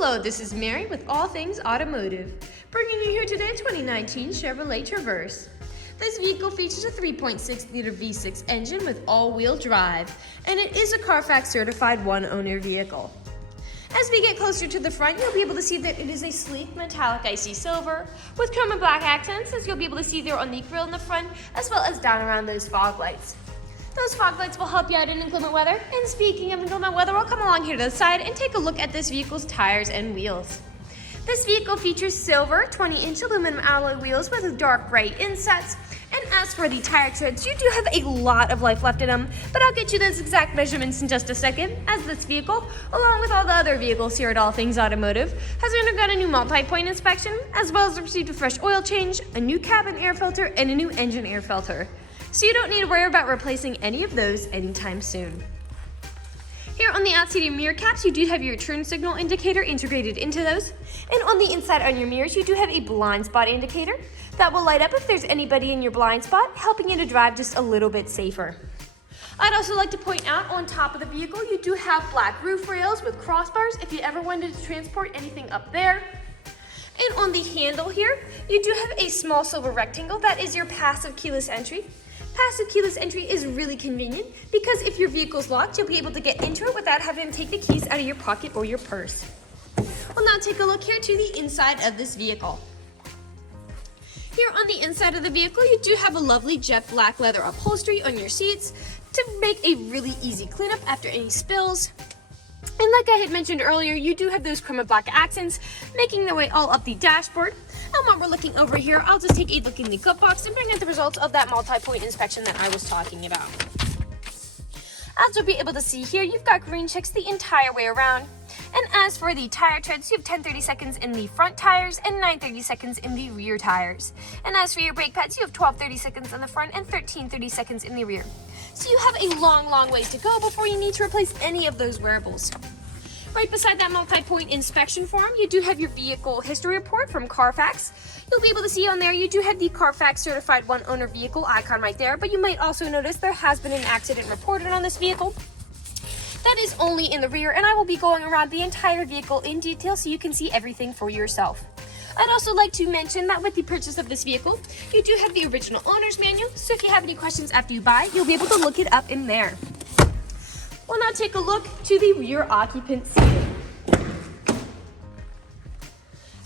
Hello, this is Mary with All Things Automotive, bringing you here today 2019 Chevrolet Traverse. This vehicle features a 3.6-liter V6 engine with all-wheel drive, and it is a CARFAX certified one-owner vehicle. As we get closer to the front, you'll be able to see that it is a sleek metallic icy silver with chrome and black accents, as you'll be able to see there on the grille in the front, as well as down around those fog lights. Those fog lights will help you out in inclement weather. And speaking of inclement weather, we'll come along here to the side and take a look at this vehicle's tires and wheels. This vehicle features silver 20-inch aluminum alloy wheels with dark gray insets. And as for the tire treads, you do have a lot of life left in them, but I'll get you those exact measurements in just a second, as this vehicle, along with all the other vehicles here at All Things Automotive, has undergone a new multi-point inspection, as well as received a fresh oil change, a new cabin air filter, and a new engine air filter. So you don't need to worry about replacing any of those anytime soon. Here on the outside of your mirror caps, you do have your turn signal indicator integrated into those. And on the inside on your mirrors, you do have a blind spot indicator that will light up if there's anybody in your blind spot, helping you to drive just a little bit safer. I'd also like to point out on top of the vehicle, you do have black roof rails with crossbars if you ever wanted to transport anything up there. And on the handle here, you do have a small silver rectangle that is your passive keyless entry. Passive keyless entry is really convenient because if your vehicle's locked, you'll be able to get into it without having to take the keys out of your pocket or your purse. We'll now take a look here to the inside of this vehicle. Here on the inside of the vehicle, you do have a lovely jet black leather upholstery on your seats to make a really easy cleanup after any spills. And like I had mentioned earlier, you do have those chrome and black accents making their way all up the dashboard. And while we're looking over here, I'll just take a look in the glove box and bring out the results of that multi-point inspection that I was talking about. As you'll be able to see here, you've got green checks the entire way around. And as for the tire treads, you have 10-30 seconds in the front tires and 9-30 seconds in the rear tires. And as for your brake pads, you have 12-30 seconds in the front and 13-30 seconds in the rear. So you have a long ways to go before you need to replace any of those wearables. Right beside that multi-point inspection form, you do have your vehicle history report from CARFAX. You'll be able to see on there, you do have the CARFAX certified one-owner vehicle icon right there, but you might also notice there has been an accident reported on this vehicle. That is only in the rear, and I will be going around the entire vehicle in detail so you can see everything for yourself. I'd also like to mention that with the purchase of this vehicle, you do have the original owner's manual, so if you have any questions after you buy, you'll be able to look it up in there. We'll now take a look to the rear occupant seating.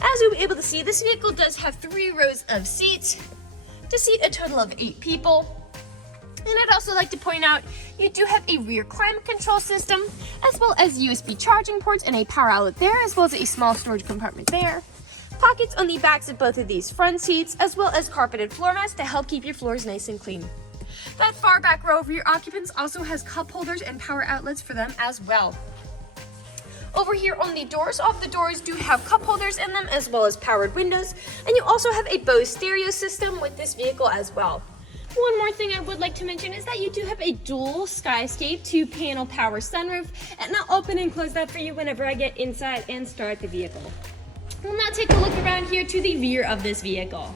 As you'll be able to see, this vehicle does have 3 rows of seats to seat a total of 8 people. And I'd also like to point out, you do have a rear climate control system, as well as USB charging ports and a power outlet there, as well as a small storage compartment there. Pockets on the backs of both of these front seats, as well as carpeted floor mats to help keep your floors nice and clean. That far back row of rear occupants also has cup holders and power outlets for them as well. Over here on the doors, all of the doors do have cup holders in them, as well as powered windows, and you also have a BOSE stereo system with this vehicle as well. One more thing I would like to mention is that you do have a dual SkyScape 2-panel power sunroof, and I'll open and close that for you whenever I get inside and start the vehicle. We'll now take a look around here to the rear of this vehicle.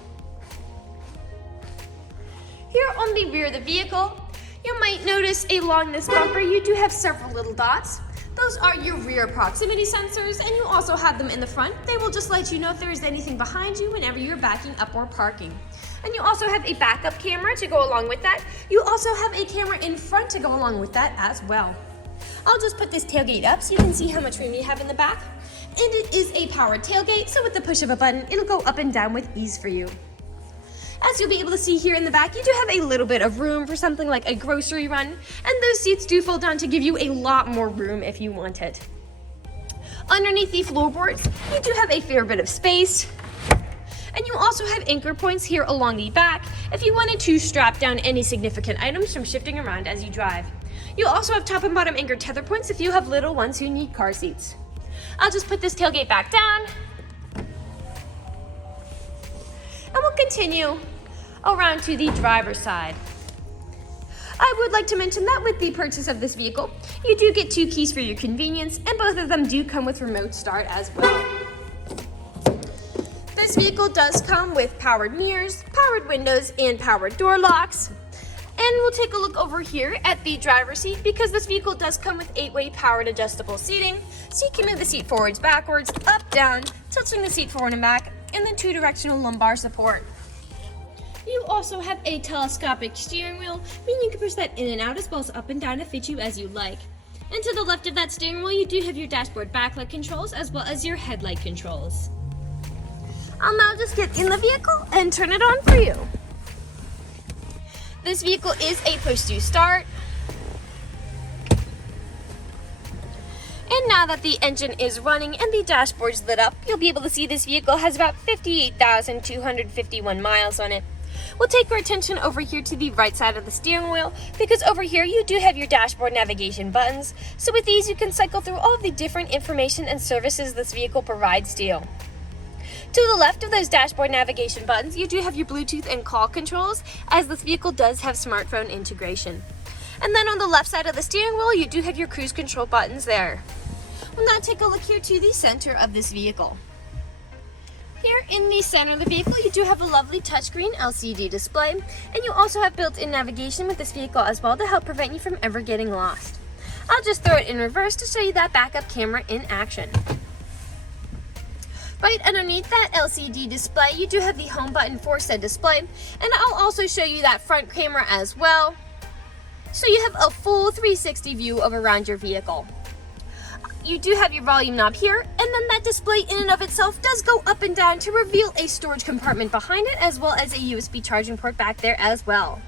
Here on the rear of the vehicle, you might notice along this bumper, you do have several little dots. Those are your rear proximity sensors, and you also have them in the front. They will just let you know if there is anything behind you whenever you're backing up or parking. And you also have a backup camera to go along with that. You also have a camera in front to go along with that as well. I'll just put this tailgate up so you can see how much room you have in the back. And it is a powered tailgate, so with the push of a button, it'll go up and down with ease for you. As you'll be able to see here in the back, you do have a little bit of room for something like a grocery run, and those seats do fold down to give you a lot more room if you want it. Underneath the floorboards, you do have a fair bit of space, and you also have anchor points here along the back if you wanted to strap down any significant items from shifting around as you drive. You also have top and bottom anchor tether points if you have little ones who need car seats. I'll just put this tailgate back down, and we'll continue around to the driver's side. I would like to mention that with the purchase of this vehicle, you do get 2 keys for your convenience, and both of them do come with remote start as well. This vehicle does come with powered mirrors, powered windows, and powered door locks. And we'll take a look over here at the driver's seat because this vehicle does come with 8-way powered adjustable seating. So you can move the seat forwards, backwards, up, down, tilting the seat forward and back, and then 2-directional lumbar support. You also have a telescopic steering wheel, meaning you can push that in and out as well as up and down to fit you as you like. And to the left of that steering wheel, you do have your dashboard backlight controls as well as your headlight controls. I'll now just get in the vehicle and turn it on for you. This vehicle is a push-to start. And now that the engine is running and the dashboard's lit up, you'll be able to see this vehicle has about 58,251 miles on it. We'll take our attention over here to the right side of the steering wheel because over here you do have your dashboard navigation buttons. So with these you can cycle through all of the different information and services this vehicle provides to you. To the left of those dashboard navigation buttons, you do have your Bluetooth and call controls, as this vehicle does have smartphone integration. And then on the left side of the steering wheel, you do have your cruise control buttons there. We'll now take a look here to the center of this vehicle. Here in the center of the vehicle, you do have a lovely touchscreen LCD display, and you also have built-in navigation with this vehicle as well to help prevent you from ever getting lost. I'll just throw it in reverse to show you that backup camera in action. Right underneath that LCD display, you do have the home button for said display, and I'll also show you that front camera as well. So you have a full 360 view of around your vehicle. You do have your volume knob here, and then that display in and of itself does go up and down to reveal a storage compartment behind it, as well as a USB charging port back there as well.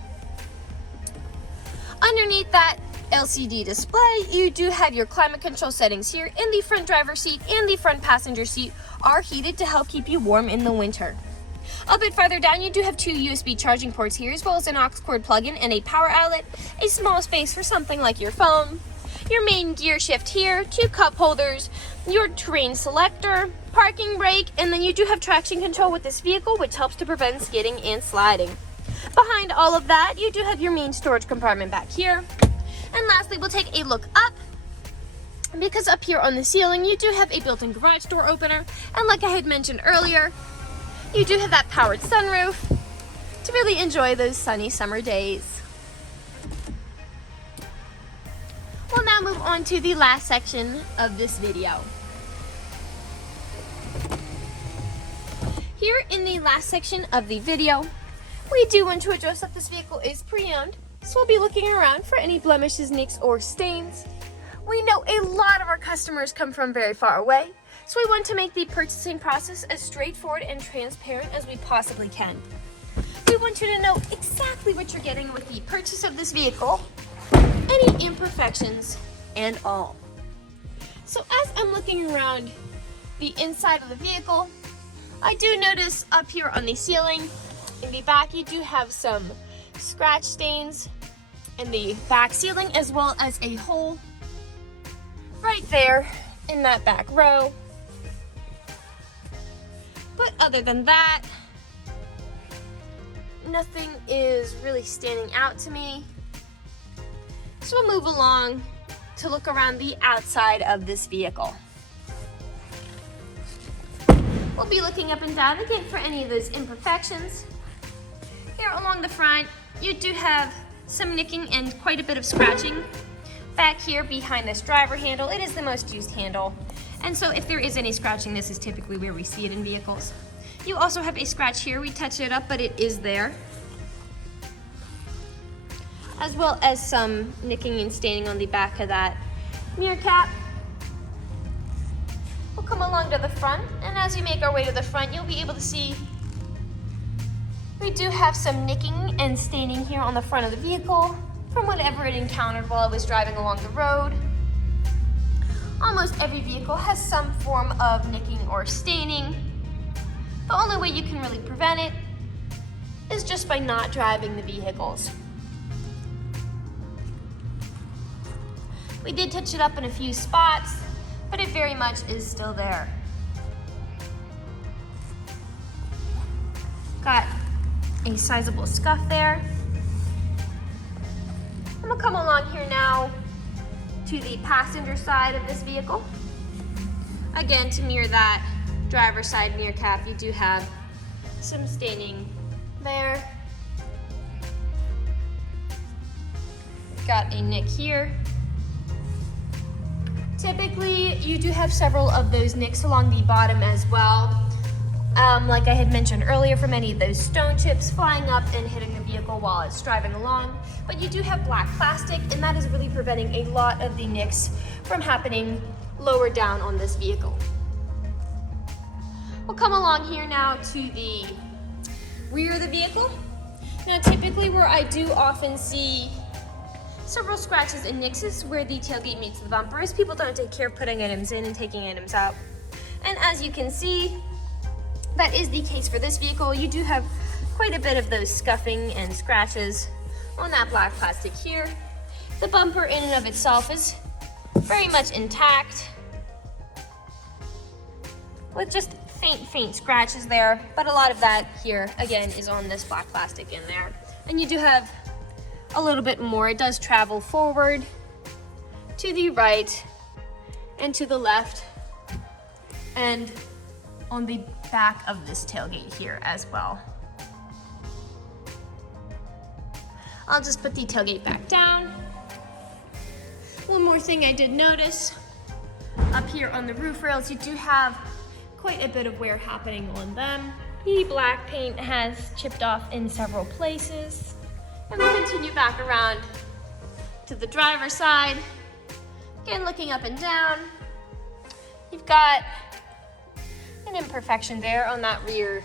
Underneath that LCD display, you do have your climate control settings here, and the front driver's seat and the front passenger seat are heated to help keep you warm in the winter. A bit farther down, you do have 2 USB charging ports here, as well as an aux cord plug-in and a power outlet, a small space for something like your phone, your main gear shift here, 2 cup holders, your terrain selector, parking brake, and then you do have traction control with this vehicle, which helps to prevent skidding and sliding. Behind all of that, you do have your main storage compartment back here. And lastly, we'll take a look up, because up here on the ceiling, you do have a built-in garage door opener, and like I had mentioned earlier, you do have that powered sunroof to really enjoy those sunny summer days. We'll now move on to the last section of this video. Here in the last section of the video, we do want to address that this vehicle is pre-owned, so we'll be looking around for any blemishes, nicks, or stains. We know a lot of our customers come from very far away, so we want to make the purchasing process as straightforward and transparent as we possibly can. We want you to know exactly what you're getting with the purchase of this vehicle, any imperfections, and all. So as I'm looking around the inside of the vehicle, I do notice up here on the ceiling, in the back, you do have some scratch stains in the back ceiling, as well as a hole right there in that back row. But other than that, nothing is really standing out to me. So we'll move along to look around the outside of this vehicle. We'll be looking up and down again for any of those imperfections. Here along the front, you do have some nicking and quite a bit of scratching. Back here behind this driver handle, it is the most used handle. And so if there is any scratching, this is typically where we see it in vehicles. You also have a scratch here. We touched it up, but it is there. As well as some nicking and staining on the back of that mirror cap. We'll come along to the front, and as you make our way to the front, you'll be able to see we do have some nicking and staining here on the front of the vehicle from whatever it encountered while it was driving along the road. Almost every vehicle has some form of nicking or staining. The only way you can really prevent it is just by not driving the vehicles. We did touch it up in a few spots, but it very much is still there. Got a sizable scuff there. I'm gonna come along here now to the passenger side of this vehicle. Again, to mirror that driver's side mirror cap, you do have some staining there. got a nick here. Typically, you do have several of those nicks along the bottom as well. Like I had mentioned earlier, from any of those stone chips flying up and hitting the vehicle while it's driving along. But you do have black plastic, and that is really preventing a lot of the nicks from happening lower down on this vehicle. We'll come along here now to the rear of the vehicle. Now, typically where I do often see several scratches and nicks is where the tailgate meets the bumper, as people don't take care of putting items in and taking items out. And as you can see, that is the case for this vehicle. You do have quite a bit of those scuffing and scratches on that black plastic here. The bumper in and of itself is very much intact, with just faint scratches there, but a lot of that here again is on this black plastic in there. And you do have a little bit more. It does travel forward, to the right, and to the left, and on the back of this tailgate here as well. I'll just put the tailgate back down. One more thing I did notice, up here on the roof rails, you do have quite a bit of wear happening on them. The black paint has chipped off in several places. And we'll continue back around to the driver's side. Again, looking up and down. You've got an imperfection there on that rear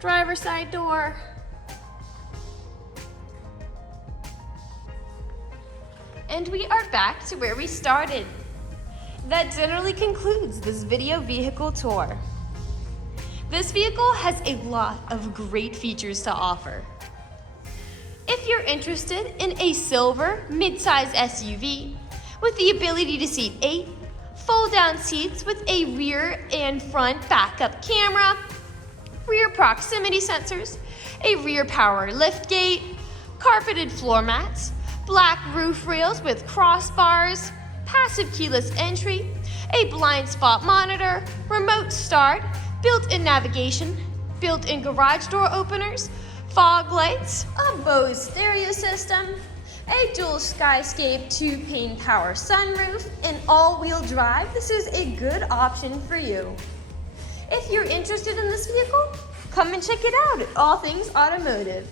driver's side door. And we are back to where we started. That generally concludes this video vehicle tour. This vehicle has a lot of great features to offer. If you're interested in a silver mid-size SUV with the ability to seat 8, fold-down seats with a rear and front backup camera, rear proximity sensors, a rear power liftgate, carpeted floor mats, black roof rails with crossbars, passive keyless entry, a blind spot monitor, remote start, built-in navigation, built-in garage door openers, fog lights, a BOSE stereo system, a dual SkyScape 2-pane power sunroof, and all-wheel drive, this is a good option for you. If you're interested in this vehicle, come and check it out at All Things Automotive,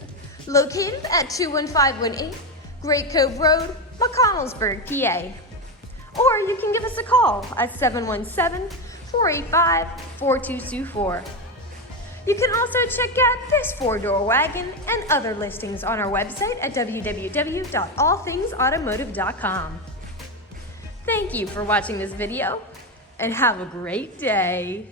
located at 21518 Great Cove Road, McConnellsburg, PA. Or you can give us a call at 717-485-4224. You can also check out this 4-door wagon and other listings on our website at www.allthingsautomotive.com. Thank you for watching this video, and have a great day.